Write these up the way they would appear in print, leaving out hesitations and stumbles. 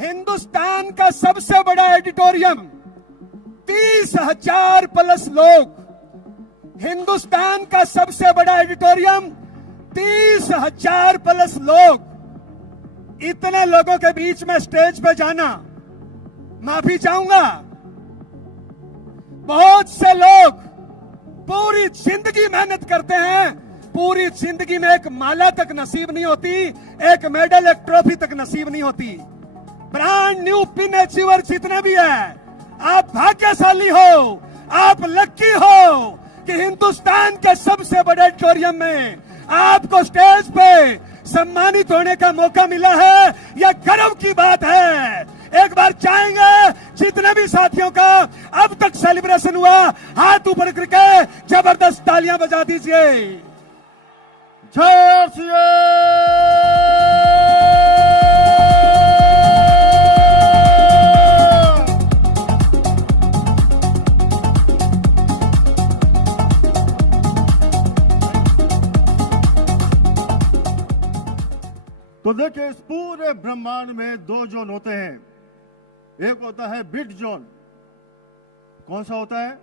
हिंदुस्तान का सबसे बड़ा ऑडिटोरियम, 30,000 प्लस लोग। हिंदुस्तान का सबसे बड़ा ऑडिटोरियम, 30,000 प्लस लोग। इतने लोगों के बीच में स्टेज पे जाना, माफी चाहूंगा, बहुत से लोग पूरी जिंदगी मेहनत करते हैं, पूरी जिंदगी में एक माला तक नसीब नहीं होती, एक मेडल, एक ट्रॉफी तक नसीब नहीं होती। ब्रांड न्यू पिन अचीवर जितने भी है, आप भाग्यशाली हो, आप लकी हो कि हिंदुस्तान के सबसे बड़े ऑडिटोरियम में आपको स्टेज पे सम्मानित होने का मौका मिला है। यह गर्व की बात है। एक बार चाहेंगे जितने भी साथियों का अब तक सेलिब्रेशन हुआ, हाथ ऊपर करके जबरदस्त तालियां बजा दीजिए। जय श्री तो देखिए, इस पूरे ब्रह्मांड में दो जोन होते हैं। एक होता है बिट जोन। कौन सा होता है?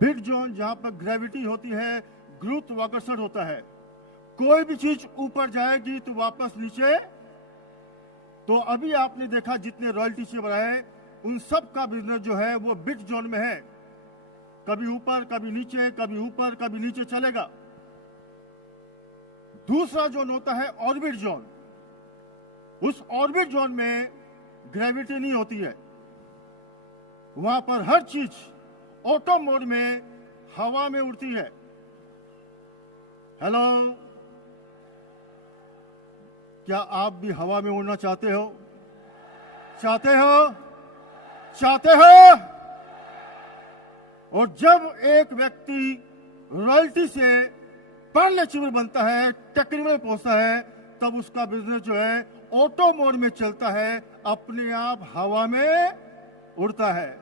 बिट जोन, जहां पर ग्रेविटी होती है, गुरुत्वाकर्षण होता है। कोई भी चीज ऊपर जाएगी तो वापस नीचे। तो अभी आपने देखा जितने रॉयल्टी से बनाए, उन सब का बिजनेस जो है वो बिट जोन में है। कभी ऊपर, कभी नीचे, कभी ऊपर, कभी नीचे चलेगा। दूसरा जोन होता है ऑर्बिट जोन। उस ऑर्बिट जोन में ग्रेविटी नहीं होती है। वहां पर हर चीज ऑटो मोड में हवा में उड़ती है। हेलो, क्या आप भी हवा में उड़ना चाहते हो? चाहते हो? चाहते हो? और जब एक व्यक्ति रॉयल्टी से पर्ल अचीवर बनता है, टेक्निकल पहुंचता है, तब उसका बिजनेस जो है ऑटो मोड में चलता है, अपने आप हवा में उड़ता है।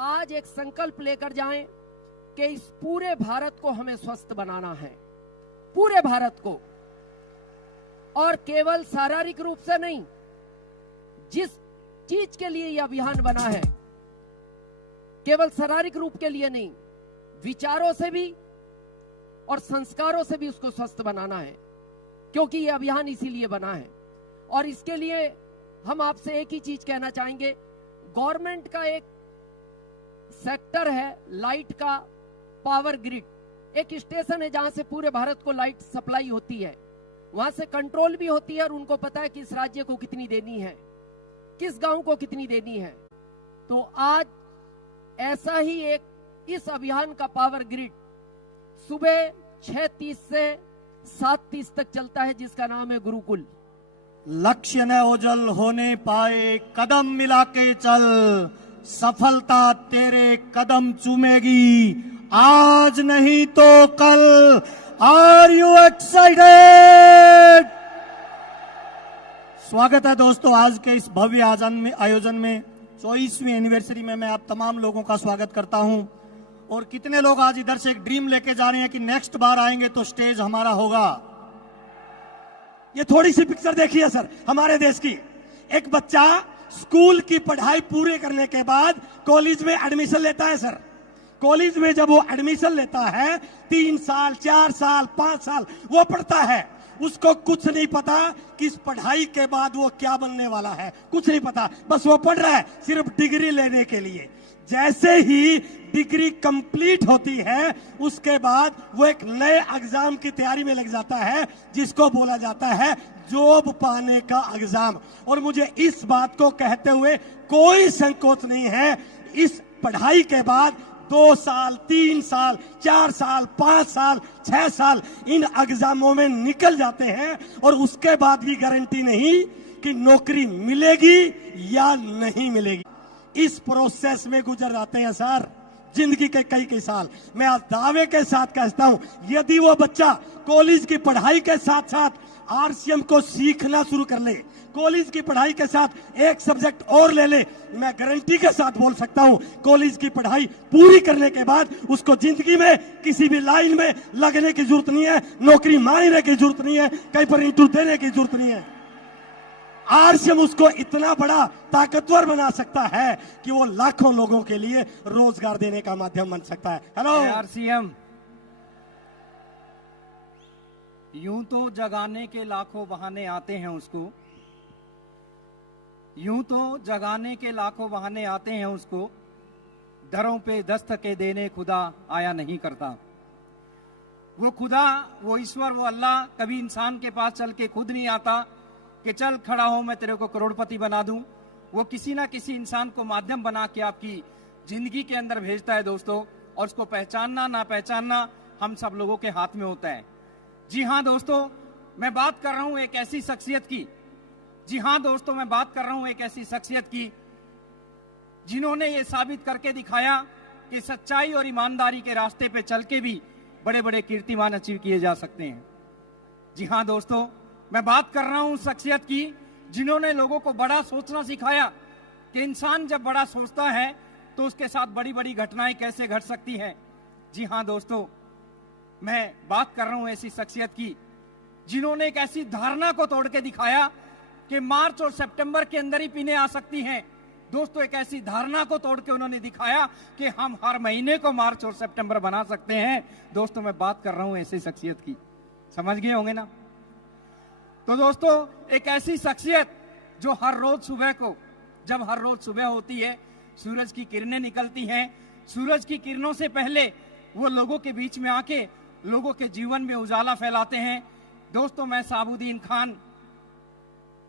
आज एक संकल्प लेकर जाएं कि इस पूरे भारत को हमें स्वस्थ बनाना है, पूरे भारत को। और केवल शारीरिक रूप से नहीं, जिस चीज के लिए यह अभियान बना है, केवल शारीरिक रूप के लिए नहीं, विचारों से भी और संस्कारों से भी उसको स्वस्थ बनाना है, क्योंकि यह अभियान इसीलिए बना है। और इसके लिए हम आपसे एक ही चीज कहना चाहेंगे। गवर्नमेंट का एक सेक्टर है लाइट का, पावर ग्रिड, एक स्टेशन है जहां से पूरे भारत को लाइट सप्लाई होती है। वहां से कंट्रोल भी होती है और उनको पता है किस राज्य को कितनी देनी है, किस गांव को कितनी देनी है। तो आज ऐसा ही एक इस अभियान का पावर ग्रिड सुबह 6:30 से 7:30 तक चलता है, जिसका नाम है गुरुकुल। लक्ष्य न ओझल होने पाए, कदम मिला के चल, सफलता तेरे कदम चूमेगी, आज नहीं तो कल। Are you excited? स्वागत है दोस्तों आज के इस भव्य आयोजन में। 24वीं एनिवर्सरी में मैं आप तमाम लोगों का स्वागत करता हूं। और कितने लोग आज इधर से एक ड्रीम लेके जा रहे हैं कि नेक्स्ट बार आएंगे तो स्टेज हमारा होगा। ये थोड़ी सी पिक्चर देखिए सर, हमारे देश की। एक बच्चा स्कूल की पढ़ाई पूरे करने के बाद कॉलेज में एडमिशन लेता है सर। कॉलेज में जब वो एडमिशन लेता है, 3 साल, 4 साल, 5 साल वो पढ़ता है। उसको कुछ नहीं पता कि इस पढ़ाई के बाद वो क्या बनने वाला है, कुछ नहीं पता। बस वो पढ़ रहा है सिर्फ डिग्री लेने के लिए। जैसे ही डिग्री कंप्लीट होती है, उसके बाद वो एक नए एग्जाम की तैयारी में लग जाता है, जिसको बोला जाता है जॉब पाने का एग्जाम। और मुझे इस बात को कहते हुए कोई संकोच नहीं है, इस पढ़ाई के बाद 2 साल, 3 साल, 4 साल, 5 साल, 6 साल इन एग्जामों में निकल जाते हैं और उसके बाद भी गारंटी नहीं कि नौकरी मिलेगी या नहीं मिलेगी। इस प्रोसेस में गुजर जाते हैं सर जिंदगी के कई साल। मैं आज दावे के साथ कहता हूं, यदि वो बच्चा कॉलेज की पढ़ाई के साथ साथ आरसीएम को सीखना शुरू कर ले, कॉलेज की पढ़ाई के साथ एक सब्जेक्ट और ले ले, मैं गारंटी के साथ बोल सकता हूं, कॉलेज की पढ़ाई पूरी करने के बाद उसको जिंदगी में किसी भी लाइन में लगने की जरूरत नहीं है, नौकरी मांगने की जरूरत नहीं है, कहीं पर इंटरव्यू देने की जरूरत नहीं है। आरसीएम उसको इतना बड़ा ताकतवर बना सकता है कि वो लाखों लोगों के लिए रोजगार देने का माध्यम बन सकता है। हेलो आरसीएम, यूं तो जगाने के लाखों बहाने आते हैं उसको, यूं तो जगाने के लाखों बहाने आते हैं उसको, दरों पे दस्तके देने खुदा आया नहीं करता। वो खुदा, वो ईश्वर, वो अल्लाह कभी इंसान के पास चल के खुद नहीं आता कि चल खड़ा हो मैं तेरे को करोड़पति बना दूं। वो किसी ना किसी इंसान को माध्यम बना के आपकी जिंदगी के अंदर भेजता है दोस्तों, और उसको पहचानना ना पहचानना हम सब लोगों के हाथ में होता है। जी हाँ दोस्तों, मैं बात कर रहा हूं एक ऐसी शख्सियत की, जी हाँ दोस्तों, मैं बात कर रहा हूं एक ऐसी शख्सियत की जिन्होंने ये साबित करके दिखाया कि सच्चाई और ईमानदारी के रास्ते पे चल के भी बड़े बड़े कीर्तिमान अचीव किए जा सकते हैं। जी हाँ दोस्तों, मैं बात कर रहा हूं शख्सियत की जिन्होंने लोगों को बड़ा सोचना सिखाया कि इंसान जब बड़ा सोचता है तो उसके साथ बड़ी बड़ी घटनाएं कैसे घट सकती हैं। जी हाँ दोस्तों, मैं बात कर रहा हूं ऐसी शख्सियत की जिन्होंने एक ऐसी धारणा को तोड़ के दिखाया कि मार्च और सितंबर के अंदर ही पीने आ सकती हैं। दोस्तों, एक ऐसी धारणा को तोड़ के उन्होंने दिखाया कि हम हर महीने को मार्च और सितंबर बना सकते हैं। दोस्तों, मैं बात कर रहा हूं ऐसी शख्सियत की, समझ गए होंगे ना। तो दोस्तों, एक ऐसी शख्सियत जो हर रोज सुबह को, जब हर रोज सुबह होती है, सूरज की किरणें निकलती हैं, सूरज की किरणों से पहले वो लोगों के बीच में आके लोगों के जीवन में उजाला फैलाते हैं। दोस्तों, मैं साबुद्दीन खान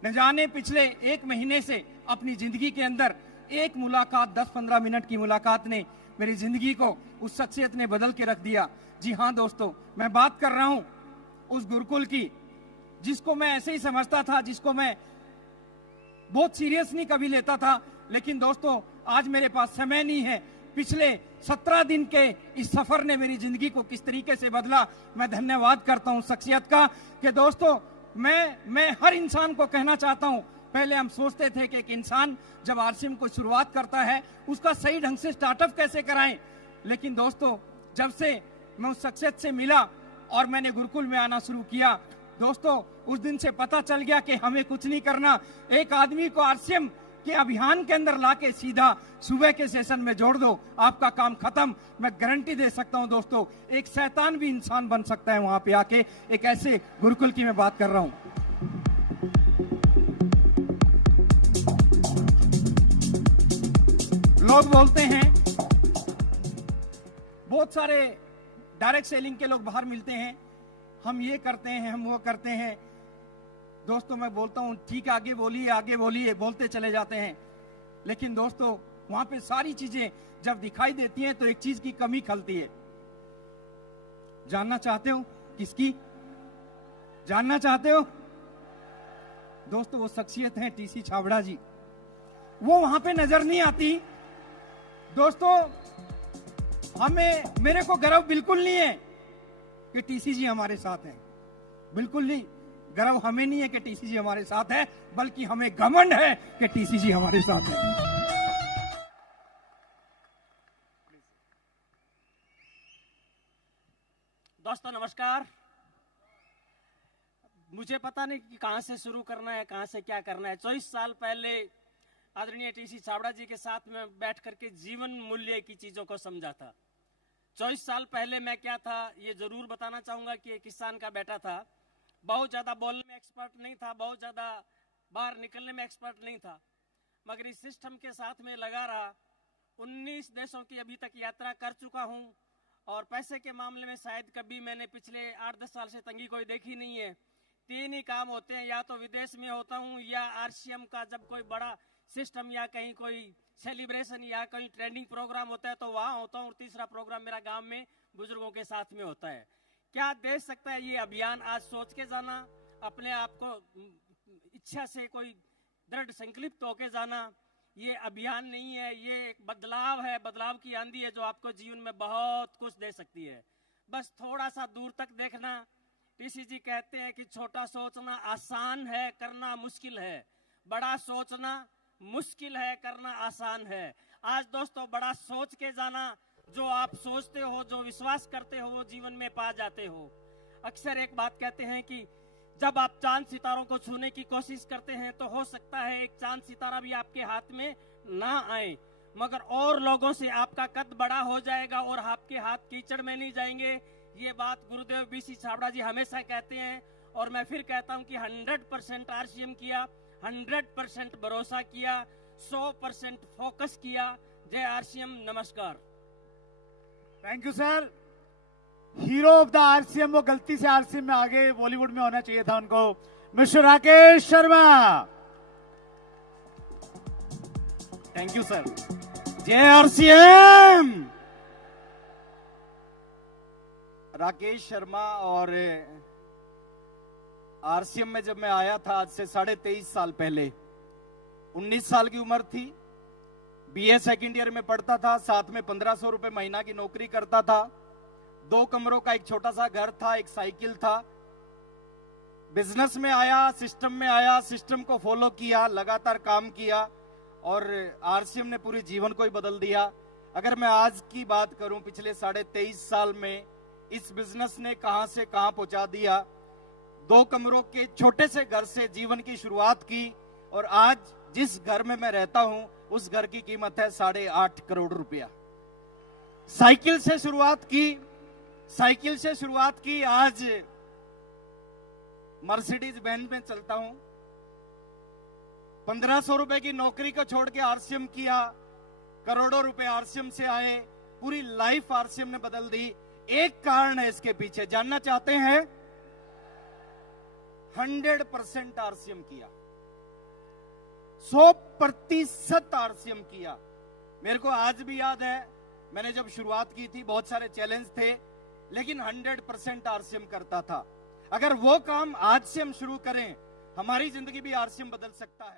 न जाने पिछले एक महीने से अपनी जिंदगी के अंदर एक मुलाकात, 10-15 मिनट की मुलाकात ने मेरी जिंदगी को उस शख्सियत ने बदल के रख दिया। जी हाँ दोस्तों, मैं बात कर रहा हूं उस गुरुकुल की जिसको मैं ऐसे ही समझता था, जिसको मैं बहुत सीरियस नहीं कभी लेता था। लेकिन दोस्तों, आज मेरे पास समय नहीं है। पिछले 17 दिन के इस सफर ने मेरी जिंदगी को किस तरीके से बदला, मैं धन्यवाद करता हूं शख्सियत का। कि दोस्तों, मैं हर इंसान को कहना चाहता हूं, पहले हम सोचते थे कि एक इंसान जब आरसीएम को शुरुआत करता है उसका सही ढंग से स्टार्टअप कैसे कराएं। लेकिन दोस्तों, जब से मैं उस शख्सियत से मिला और मैंने गुरुकुल में आना शुरू किया, दोस्तों उस दिन से पता चल गया कि हमें कुछ नहीं करना, एक आदमी को आरसीएम के अभियान के अंदर लाके सीधा सुबह के सेशन में जोड़ दो, आपका काम खत्म। मैं गारंटी दे सकता हूं दोस्तों, एक शैतान भी इंसान बन सकता है वहां पे आके। एक ऐसे गुरुकुल की मैं बात कर रहा हूं। लोग बोलते हैं, बहुत सारे डायरेक्ट सेलिंग के लोग बाहर मिलते हैं, हम ये करते हैं, हम वो करते हैं। दोस्तों, मैं बोलता हूं ठीक है, आगे बोलिए, बोलते चले जाते हैं। लेकिन दोस्तों, वहां पे सारी चीजें जब दिखाई देती हैं तो एक चीज की कमी खलती है। जानना चाहते हो किसकी? जानना चाहते हो? दोस्तों, वो शख्सियत है टीसी छाबड़ा जी। वो वहां पे नजर नहीं आती। दोस्तों, मेरे को गर्व बिल्कुल नहीं है कि टीसी जी हमारे साथ हैं, बिल्कुल नहीं। गर्व हमें नहीं है कि टीसी जी हमारे साथ है, बल्कि हमें घमंड है कि टीसी जी हमारे साथ है। दोस्तों नमस्कार। मुझे पता नहीं कि कहां से शुरू करना है, कहां से क्या करना है। 24 साल पहले आदरणीय टीसी छाबड़ा जी के साथ में बैठ करके जीवन मूल्य की चीजों को समझा था। 24 साल पहले मैं क्या था ये जरूर बताना चाहूंगा कि एक किसान का बेटा था। बहुत ज्यादा बोलने में एक्सपर्ट नहीं था, बहुत ज्यादा बाहर निकलने में एक्सपर्ट नहीं था, मगर इस सिस्टम के साथ में लगा रहा। 19 देशों की अभी तक यात्रा कर चुका हूं और पैसे के मामले में शायद कभी मैंने पिछले 8-10 साल से तंगी कोई देखी नहीं है। 3 ही काम होते हैं, या तो विदेश में होता हूं या आरसीएम का जब कोई बड़ा सिस्टम या कहीं कोई सेलिब्रेशन या कोई ट्रेनिंग प्रोग्राम होता है तो वहां होता हूं। और तीसरा प्रोग्राम मेरा गांव में बुजुर्गों के साथ में होता है। क्या दे सकता है ये अभियान? आज सोच के जाना, अपने आप को इच्छा से कोई दृढ़ संकल्पित होके जाना, ये अभियान नहीं है, ये एक बदलाव है, बदलाव की आंधी है जो आपको जीवन में बहुत कुछ दे सकती है। बस थोड़ा सा दूर तक देखना। टीसी जी कहते हैं कि छोटा सोचना आसान है, करना मुश्किल है। बड़ा सोचना मुश्किल है, करना आसान है। आज दोस्तों बड़ा सोच के जाना, जो आप सोचते हो, जो विश्वास करते हो, वो जीवन में पा जाते हो। अक्सर एक बात कहते हैं कि जब आप चांद सितारों को छूने की कोशिश करते हैं तो हो सकता है एक चांद सितारा भी आपके हाथ में ना आए, मगर और लोगों से आपका कद बड़ा हो जाएगा और आपके हाथ कीचड़ में नहीं जाएंगे। ये बात गुरुदेव बीसी छाबड़ा जी हमेशा कहते हैं और मैं फिर कहता हूं कि 100% आरसीएम किया, 100% भरोसा किया, 100% फोकस किया। जय आरसीएम, नमस्कार। Thank you sir. Hero of the RCM, वो गलती से आरसीएम में आगे बॉलीवुड में होना चाहिए था उनको, mister Rakesh Sharma. Thank you sir. जय आरसीएम। राकेश शर्मा। और आरसीएम में जब मैं आया था आज से 23.5 साल पहले, 19 साल की उम्र थी, बीए सेकेंड ईयर में पढ़ता था, साथ में 1500 रुपए महीना की नौकरी करता था, 2 कमरों का एक छोटा सा घर था, एक साइकिल था। बिजनेस में आया, सिस्टम में आया, सिस्टम को फॉलो किया, लगातार काम किया और आरसीएम ने पूरे जीवन को ही बदल दिया। अगर मैं आज की बात करूं, पिछले 23.5 साल में इस बिजनेस ने कहां से कहां पहुंचा दिया। 2 कमरों के छोटे से घर से जीवन की शुरुआत की और आज जिस घर में मैं रहता हूं उस घर की कीमत है 8.5 करोड़ रुपया। साइकिल से शुरुआत की, आज मर्सिडीज बेंज में चलता हूं। 1500 रुपए की नौकरी को छोड़ के आरसीएम किया, करोड़ों रुपए आरसीएम से आए, पूरी लाइफ आरसीएम ने बदल दी। एक कारण है इसके पीछे, जानना चाहते हैं? 100% आरसीएम किया, 100% आरसीएम किया। मेरे को आज भी याद है, मैंने जब शुरुआत की थी बहुत सारे चैलेंज थे, लेकिन 100% आरसीएम करता था। अगर वो काम आज से हम शुरू करें, हमारी जिंदगी भी आरसीएम बदल सकता है।